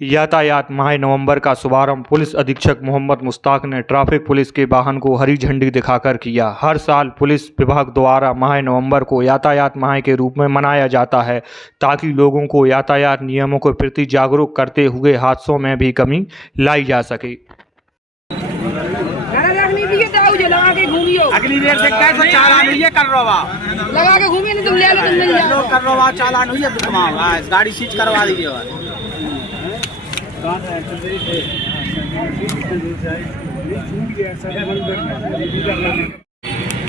यातायात माह नवंबर का शुभारंभ पुलिस अधीक्षक मोहम्मद मुश्ताक ने ट्रैफिक पुलिस के वाहन को हरी झंडी दिखाकर किया। हर साल पुलिस विभाग द्वारा माह नवंबर को यातायात माह के रूप में मनाया जाता है ताकि लोगों को यातायात नियमों के प्रति जागरूक करते हुए हादसों में भी कमी लाई जा सके। अगली देर से कैसे चालान हुई है कर रहा लगा के घूमिए नहीं तुम ले लो तुम मिल जाओ कर रहा चालान हुई है गाड़ी सीज करवा दीजिए।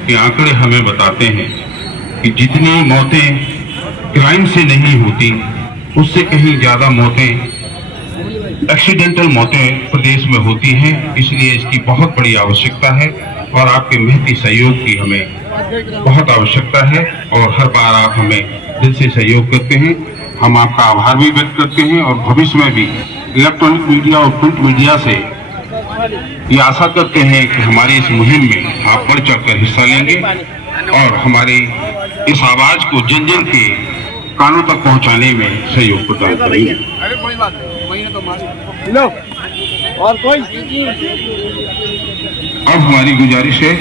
ये आंकड़े हमें बताते हैं कि जितनी मौतें क्राइम से नहीं होती उससे कहीं ज्यादा मौतें एक्सीडेंटल मौतें प्रदेश में होती हैं। इसलिए इसकी बहुत बड़ी आवश्यकता है और आपके महती सहयोग की हमें बहुत आवश्यकता है और हर बार आप हमें दिल से सहयोग करते हैं। हम आपका आभार भी व्यक्त करते हैं और भविष्य में भी इलेक्ट्रॉनिक मीडिया और प्रिंट मीडिया से ये आशा करते हैं कि हमारी इस मुहिम में आप बढ़ चढ़कर हिस्सा लेंगे और हमारी इस आवाज को जन जन के कानों तक पहुंचाने में सहयोग प्रदान करेंगे। और कोई अब हमारी गुजारिश है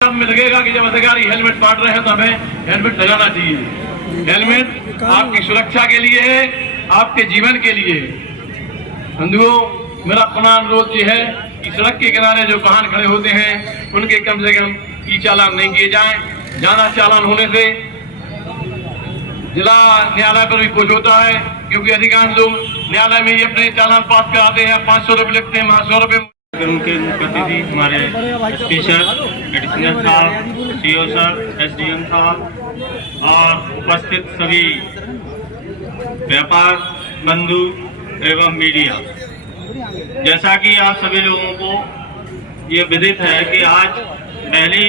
में लगेगा कि जब अधिकारी हेलमेट बांट रहे हैं तो हमें हेलमेट लगाना चाहिए। हेलमेट आपकी सुरक्षा के लिए है, आपके जीवन के लिए। बंधुओं, मेरा पुनः अनुरोध ये है कि सड़क के किनारे जो वाहन खड़े होते हैं उनके कम से कम ई चालान नहीं किए जाएं। ज्यादा चालान होने से जिला न्यायालय पर भी कुछ होता है, क्योंकि अधिकांश लोग न्यायालय में ही अपने चालान पास कराते हैं, 500 रुपये लिखते हैं, 100 रुपये। उनके मुख्य अतिथि हमारे एसपी सर, एडिशनल साहब, सीओ सर, एसडीएम साहब और उपस्थित सभी व्यापार बंधु एवं मीडिया। जैसा कि आप सभी लोगों को ये विदित है कि आज पहली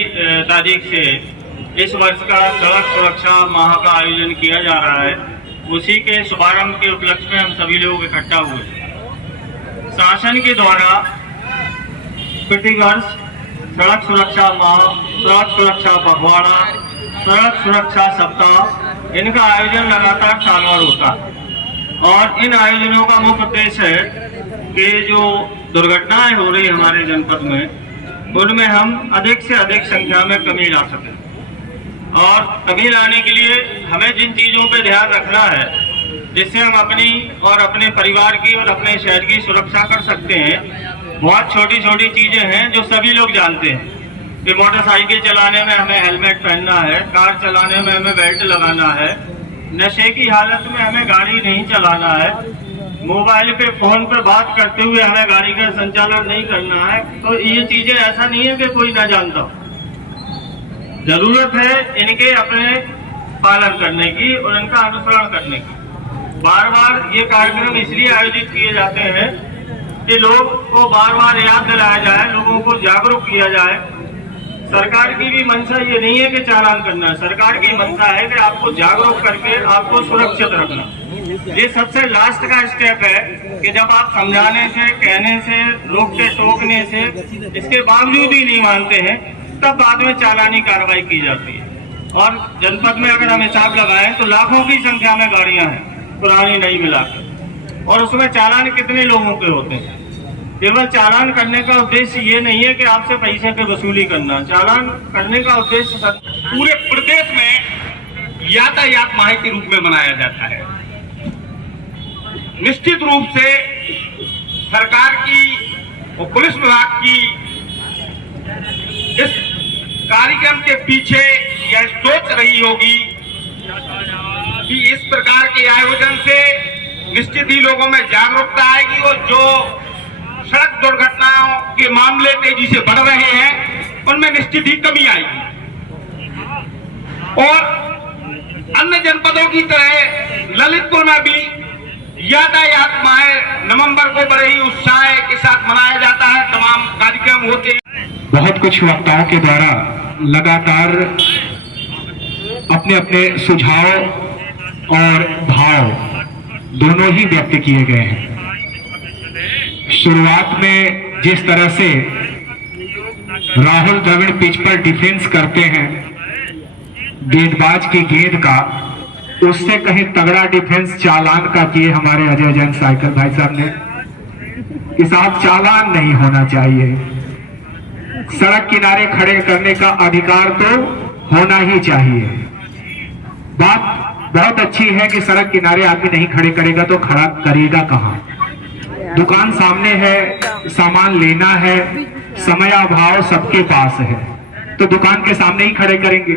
तारीख से इस वर्ष का सड़क सुरक्षा माह का आयोजन किया जा रहा है। उसी के शुभारंभ के उपलक्ष्य में हम सभी लोग इकट्ठा हुए। शासन के द्वारा प्रतिवर्ष सड़क सुरक्षा माह, सड़क सुरक्षा पखवाड़ा, सड़क सुरक्षा सप्ताह, इनका आयोजन लगातार सालभर होता है और इन आयोजनों का मुख्य उद्देश्य है कि जो दुर्घटनाएं हो रही हमारे जनपद में उनमें हम अधिक से अधिक संख्या में कमी ला सकें। और कमी लाने के लिए हमें जिन चीजों पे ध्यान रखना है जिससे हम अपनी और अपने परिवार की और अपने शहर की सुरक्षा कर सकते हैं, बहुत छोटी छोटी चीजें हैं जो सभी लोग जानते हैं कि मोटरसाइकिल चलाने में हमें हेलमेट पहनना है, कार चलाने में हमें बेल्ट लगाना है, नशे की हालत में हमें गाड़ी नहीं चलाना है, मोबाइल पे फोन पे बात करते हुए हमें गाड़ी का संचालन नहीं करना है। तो ये चीजें ऐसा नहीं है कि कोई ना जानता हो। जरूरत है इनके अपने पालन करने की और इनका अनुसरण करने की। बार बार ये कार्यक्रम इसलिए आयोजित किए जाते हैं कि लोग को बार बार याद दिलाया जाए, लोगों को जागरूक किया जाए। सरकार की भी मंशा ये नहीं है कि चालान करना, सरकार की मंशा है कि आपको जागरूक करके आपको सुरक्षित रखना। ये सबसे लास्ट का स्टेप है कि जब आप समझाने से, कहने से, रोक के टोकने से इसके बावजूद ही नहीं मानते हैं, तब बाद में चालानी कार्रवाई की जाती है। और जनपद में अगर हम हिसाब लगाएं तो लाखों की संख्या में गाड़ियां हैं, पुरानी नई मिलाकर, और उसमें चालान कितने लोगों के होते हैं। केवल चालान करने का उद्देश्य ये नहीं है कि आपसे पैसे की वसूली करना, चालान करने का उद्देश्य पूरे प्रदेश में यातायात माह के रूप में मनाया जाता है। निश्चित रूप से सरकार की और पुलिस विभाग की इस कार्यक्रम के पीछे यह सोच रही होगी कि इस प्रकार के आयोजन से निश्चित ही लोगों में जागरूकता आएगी और जो सड़क दुर्घटनाओं के मामले तेजी से बढ़ रहे हैं उनमें निश्चित ही कमी आएगी। और अन्य जनपदों की तरह ललितपुर में भी यातायात माह नवंबर को बड़े ही उत्साह के साथ मनाया जाता है। तमाम कार्यक्रम होते हैं। बहुत कुछ वक्ताओं के द्वारा लगातार अपने अपने सुझाव और भाव दोनों ही व्यक्त किए गए हैं। शुरुआत में जिस तरह से राहुल द्रविड़ पिच पर डिफेंस करते हैं गेंदबाज की गेंद का, उससे कहीं तगड़ा डिफेंस चालान का किए हमारे अजय जैन साइकिल भाई साहब ने कि साहब चालान नहीं होना चाहिए, सड़क किनारे खड़े करने का अधिकार तो होना ही चाहिए। बात बहुत अच्छी है कि सड़क किनारे आदमी नहीं खड़े करेगा तो खड़ा करेगा कहां? दुकान सामने है, सामान लेना है, समय अभाव सबके पास है, तो दुकान के सामने ही खड़े करेंगे।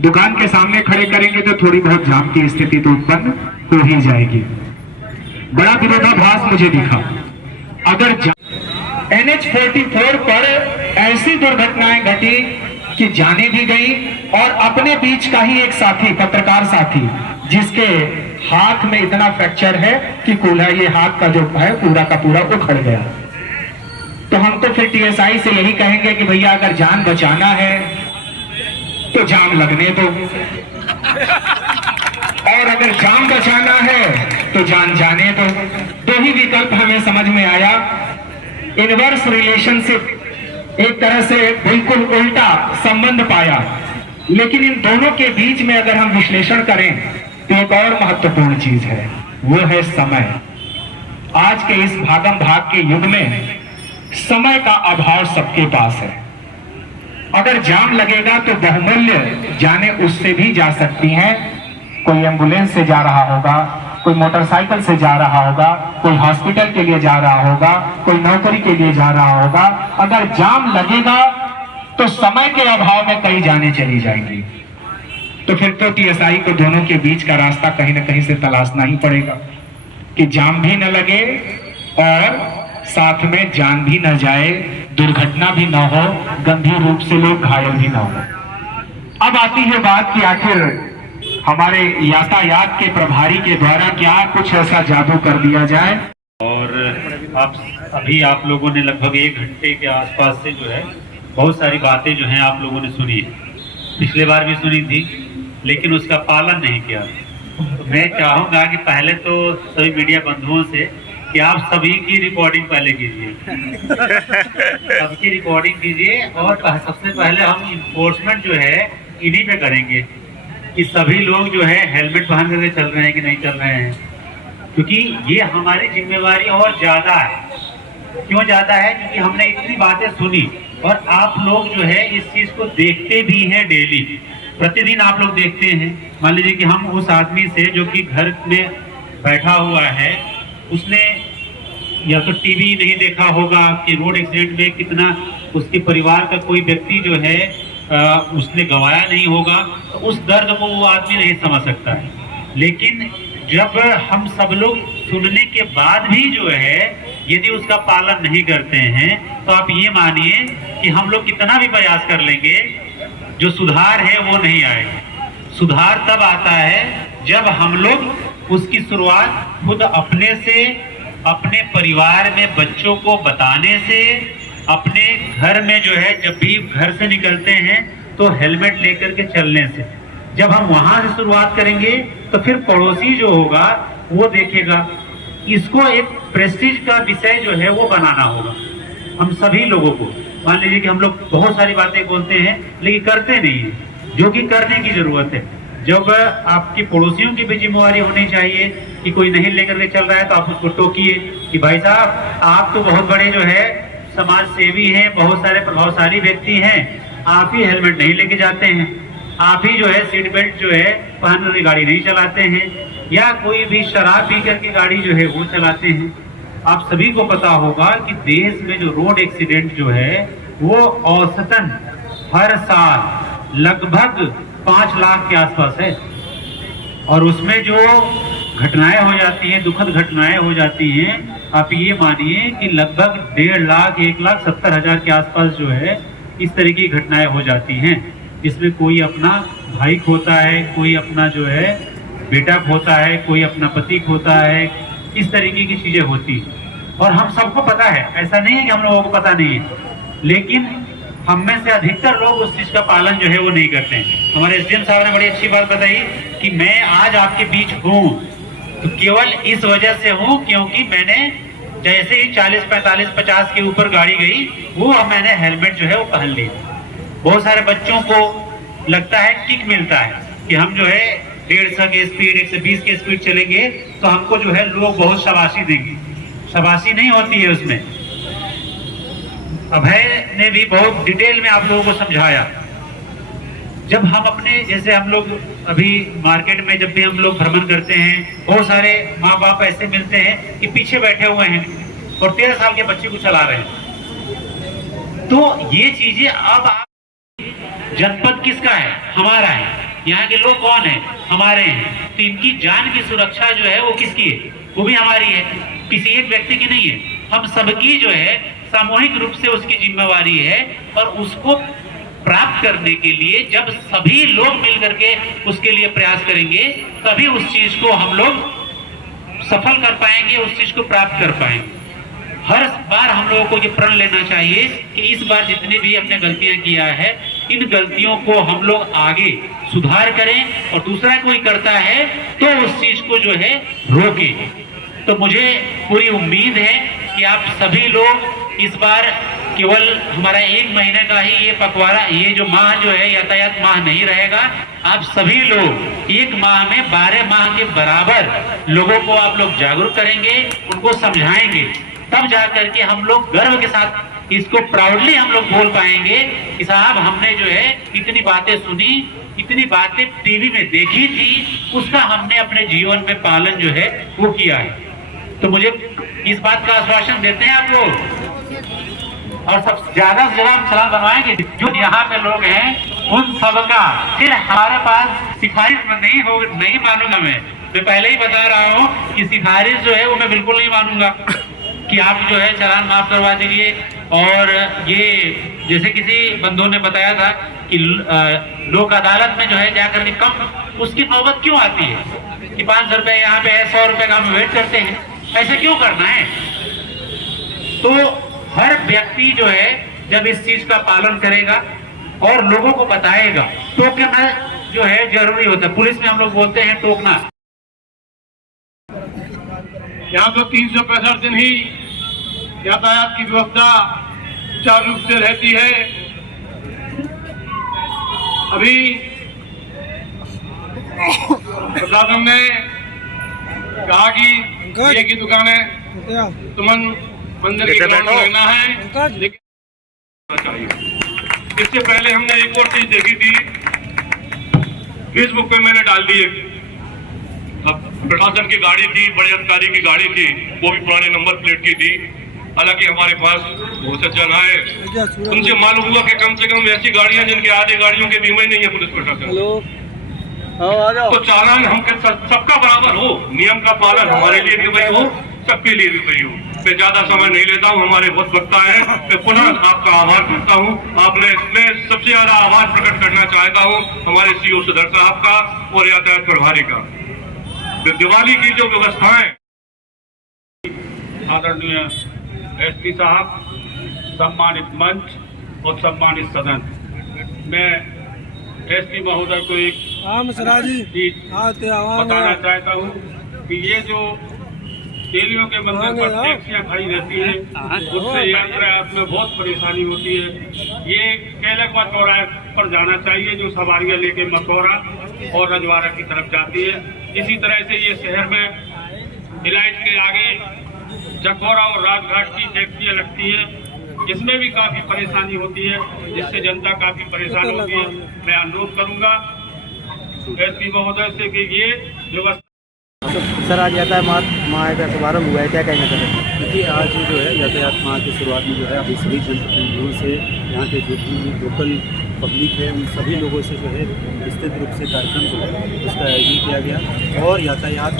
दुकान के सामने खड़े करेंगे तो थोड़ी बहुत जाम की स्थिति तो उत्पन्न हो ही जाएगी। बड़ा विरोधाभास मुझे दिखा। अगर NH-44 पर ऐसी दुर्घटनाएं घटी कि जाने भी गई और अपने बीच का ही एक साथी, पत्रकार साथी, जिसके हाथ में इतना फ्रैक्चर है कि कूल्हा ये हाथ का जो है पूरा का पूरा उखड़ गया। तो हम तो फिर TSI से यही कहेंगे कि भैया अगर जान बचाना है तो जाम लगने दो, और अगर जान बचाना है तो जान जाने दो। दो ही विकल्प हमें समझ में आया। इनवर्स रिलेशनशिप, एक तरह से बिल्कुल उल्टा संबंध पाया, लेकिन इन दोनों के बीच में अगर हम विश्लेषण करें तो एक और महत्वपूर्ण चीज है, वो है समय। आज के इस भागम भाग के युग में समय का अभाव सबके पास है। अगर जाम लगेगा तो बहुमूल्य जाने उससे भी जा सकती हैं। कोई एम्बुलेंस से जा रहा होगा, कोई मोटरसाइकिल से जा रहा होगा, कोई हॉस्पिटल के लिए जा रहा होगा, कोई नौकरी के लिए जा रहा होगा। अगर जाम लगेगा तो समय के अभाव में कई जाने चली जाएंगी। तो फिर तो TSI को दोनों के बीच का रास्ता कहीं ना कहीं से तलाशना ही पड़ेगा कि जाम भी न लगे और साथ में जान भी न जाए, दुर्घटना भी न हो, गंभीर रूप से लोग घायल भी न हो। अब आती है बात कि आखिर हमारे यातायात के प्रभारी के द्वारा क्या कुछ ऐसा जादू कर दिया जाए। और आप लोगों ने लगभग 1 घंटे के आसपास से जो है बहुत सारी बातें जो हैं आप लोगों ने सुनी है, पिछले बार भी सुनी थी, लेकिन उसका पालन नहीं किया। तो मैं चाहूँगा कि पहले तो सभी मीडिया बंधुओं से कि आप सभी की रिकॉर्डिंग पहले कीजिए, सबकी रिकॉर्डिंग कीजिए, और सबसे पहले हम इन्फोर्समेंट जो है इन्हीं पे करेंगे कि सभी लोग जो है हेलमेट पहन करके चल रहे हैं कि नहीं चल रहे हैं, क्योंकि ये हमारी जिम्मेवारी और ज़्यादा है। क्यों ज़्यादा है? क्योंकि हमने इतनी बातें सुनी और आप लोग जो है इस चीज़ को देखते भी हैं डेली, प्रतिदिन आप लोग देखते हैं। मान लीजिए कि हम उस आदमी से जो कि घर में बैठा हुआ है, उसने या तो टीवी नहीं देखा होगा कि रोड एक्सीडेंट में कितना उसके परिवार का कोई व्यक्ति जो है उसने गंवाया नहीं होगा, तो उस दर्द को वो आदमी नहीं समझ सकता है। लेकिन जब हम सब लोग सुनने के बाद भी जो है यदि उसका पालन नहीं करते हैं, तो आप ये मानिए कि हम लोग कितना भी प्रयास कर लेंगे, जो सुधार है वो नहीं आएगा। सुधार तब आता है जब हम लोग उसकी शुरुआत खुद अपने से, अपने परिवार में बच्चों को बताने से, अपने घर में जो है जब भी घर से निकलते हैं तो हेलमेट लेकर के चलने से। जब हम वहां से शुरुआत करेंगे तो फिर पड़ोसी जो होगा वो देखेगा। इसको एक प्रेस्टीज का विषय जो है वो बनाना होगा हम सभी लोगों को। मान लीजिए कि हम लोग बहुत सारी बातें बोलते हैं लेकिन करते नहीं है, जो कि करने की जरूरत है। जब आपकी पड़ोसियों की भी जिम्मेवारी होनी चाहिए कि कोई नहीं लेकर के चल रहा है तो आप उसको टोकिए कि भाई साहब आप तो बहुत बड़े जो है समाज सेवी हैं, बहुत सारे प्रभावशाली व्यक्ति हैं, आप ही हेलमेट नहीं लेके जाते हैं, आप ही जो है सीट बेल्ट जो है पहन कर गाड़ी नहीं चलाते हैं, या कोई भी शराब पी करके गाड़ी जो है वो चलाते हैं। आप सभी को पता होगा कि देश में जो रोड एक्सीडेंट जो है वो औसतन हर साल लगभग 5 लाख के आसपास है, और उसमें जो घटनाएं हो जाती हैं, दुखद घटनाएं हो जाती हैं, आप ये मानिए कि लगभग 1.5 लाख 1,70,000 के आसपास जो है इस तरह की घटनाएं हो जाती हैं, जिसमें कोई अपना भाई खोता है, कोई अपना जो है बेटा खोता है, कोई अपना पति खोता है, इस तरीके की चीजें होती हैं। और हम सबको पता है, ऐसा नहीं है कि हम लोगों को पता नहीं है, लेकिन हम में से अधिकतर लोग उस चीज का पालन जो है वो नहीं करते हैं। हमारे SDM साहब ने बड़ी अच्छी बात बताई कि मैं आज आपके बीच हूँ तो केवल इस वजह से हूँ क्योंकि मैंने जैसे ही 40, 45, 50 के ऊपर गाड़ी गई वो मैंने हेलमेट जो है वो पहन ली। बहुत सारे बच्चों को लगता है किक मिलता है कि हम जो है 150 की स्पीड 120 की स्पीड चलेंगे तो हमको जो है लोग बहुत शाबाशी देंगे। शाबाशी नहीं होती है उसमें। अभय ने भी बहुत डिटेल में आप लोगों को समझाया। जब हम अपने, जैसे हम लोग अभी मार्केट में जब भी हम लोग भ्रमण करते हैं, बहुत सारे माँ बाप ऐसे मिलते हैं कि पीछे बैठे हुए हैं और 13 साल के बच्चे को चला रहे हैं। तो ये चीजें अब जनपद किसका है? हमारा है। यहाँ के लोग कौन है? हमारे हैं। तो इनकी जान की सुरक्षा जो है वो किसकी है? वो भी हमारी है, किसी एक व्यक्ति की नहीं है। हम सबकी जो है सामूहिक रूप से उसकी जिम्मेवारी है। और उसको प्राप्त करने के लिए जब सभी लोग मिलकर के उसके लिए प्रयास करेंगे तभी उस चीज को हम लोग सफल कर पाएंगे, उस चीज को प्राप्त कर पाएंगे। हर बार हम लोगों को ये प्रण लेना चाहिए कि इस बार जितनी भी हमने गलतियां किया है, इन गलतियों को हम लोग आगे सुधार करें और दूसरा कोई करता है तो उस चीज को जो है रोकें। तो मुझे पूरी उम्मीद है कि आप सभी लोग इस बार केवल हमारा 1 महीने का ही ये पखवाड़ा, ये जो माह जो है यातायात माह नहीं रहेगा। आप सभी लोग 1 माह में 12 माह के बराबर लोगों को आप लोग जागरूक करेंगे, उनको समझाएंगे, तब जाकर के हम लोग गर्व के साथ इसको प्राउडली हम लोग बोल पाएंगे कि साहब हमने जो है इतनी बातें सुनी, इतनी बातें टीवी में देखी थी, उसका हमने अपने जीवन में पालन जो है वो किया है। तो मुझे इस बात का आश्वासन देते हैं आप लोग। और सब ज्यादा से ज्यादा हम चालान बनवाएंगे। जो यहाँ पे लोग हैं उन सबका फिर हमारे पास सिफारिश नहीं मानूंगा। मैं पहले ही बता रहा हूँ कि सिफारिश जो है वो मैं बिल्कुल नहीं मानूंगा कि आप जो है चालान माफ करवा दीजिए। और ये जैसे किसी बंधु ने बताया था कि लोक अदालत में जो है जाकर के कम उसकी नौबत क्यों आती है कि 500 रुपए यहाँ पे है, 100 रुपए का हम वेट करते हैं, ऐसे क्यों करना है? तो हर व्यक्ति जो है जब इस चीज का पालन करेगा और लोगों को बताएगा, टोकना जो है जरूरी होता है। पुलिस में हम लोग बोलते हैं टोकना। यहाँ तो 365 दिन ही यातायात की व्यवस्था सुचारू रूप से रहती है। अभी प्रशासन ने कहा कि ये की दुकान है, तुमन मंदिर के ग्राउंड में लगना है, लेकिन चाहिए। इससे पहले हमने एक और चीज देखी थी, फेसबुक पे मैंने डाल दी। अब प्रशासन की गाड़ी थी, बड़े अधिकारी की गाड़ी थी, वो भी पुराने नंबर प्लेट की थी। हालांकि हमारे पास बहुत सज्जन आए, उनसे मालूम हुआ कि कम से कम ऐसी गाड़ियां जिनके आधे गाड़ियों के बीमा ही नहीं है पुलिस प्रशासन। तो चालान हम सबका बराबर हो, नियम का पालन हमारे लिए भी वही हो, सबके लिए भी वही हो। मैं ज्यादा समय नहीं लेता हूँ, हमारे बहुत वक्ता है। मैं पुनः आपका आभार करता हूँ। मैं सबसे ज्यादा आभार प्रकट करना चाहता हूँ हमारे सीओ सुधर साहब का और यातायात प्रभारी का। दिवाली की जो व्यवस्थाएं, आदरणीय एसपी साहब, सम्मानित मंच और सम्मानित सदन, मैं एसपी महोदय को एक चीज बताना चाहता हूँ कि ये जो तेलियों के मंदिर पर टैक्सियां खड़ी रहती है, उससे यातायात में बहुत परेशानी होती है। ये कैलकवा चौराहे पर जाना चाहिए, जो सवारियां लेके मथुरा और रजवाड़ा की तरफ जाती है। इसी तरह से ये शहर में इलाइट के आगे जखौरा और राजघाट की टैक्सियां लगती है, इसमें भी काफी परेशानी होती है, जिससे जनता काफी परेशान होती है। मैं अनुरोध करूंगा एसपी महोदय से कि ये व्यवस्था। सर, आज यातायात माह का शुभारंभ हुआ है, क्या कहना चाहते? देखिए, आज जो है यातायात माह की शुरुआत में जो है अभी सभी जनप्रतिनिधियों से, यहाँ के जो भी लोकल पब्लिक है, उन सभी लोगों से जो है विस्तृत रूप से कार्यक्रम जो है उसका आयोजन किया गया। और यातायात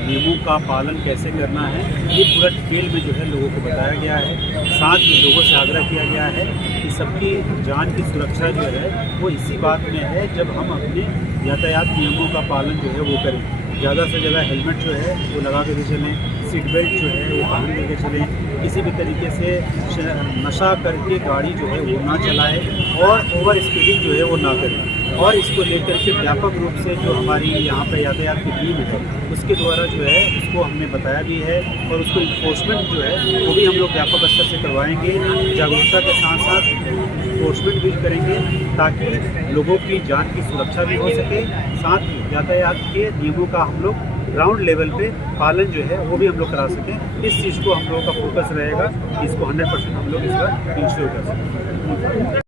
नियमों का पालन कैसे करना है ये पूरा डिटेल में जो है लोगों को बताया गया है। साथ ही लोगों से आग्रह किया गया है कि सबकी जान की सुरक्षा जो है वो इसी बात में है जब हम अपने यातायात नियमों का पालन जो है वो करें। ज़्यादा से ज़्यादा हेलमेट जो है वो लगा के चलें, सीट बेल्ट जो है वो पहन करके चलें, किसी भी तरीके से नशा करके गाड़ी जो है वो ना चलाएं और ओवर स्पीडिंग जो है वो ना करें। और इसको लेकर के व्यापक रूप से जो हमारी यहाँ पर यातायात की टीम है उसके द्वारा जो है उसको हमने बताया भी है और उसको इन्फोर्समेंट जो है वो भी हम लोग व्यापक स्तर से करवाएंगे। जागरूकता के साथ साथ इन्फोर्समेंट भी करेंगे ताकि लोगों की जान की सुरक्षा भी हो सके, साथ ही यातायात के नियमों का हम लोग ग्राउंड लेवल पे पालन जो है वो भी हम लोग करा सकें। इस चीज़ को हम लोगों का फोकस रहेगा, इसको 100% हम लोग इस बार इंश्योर कर सकें।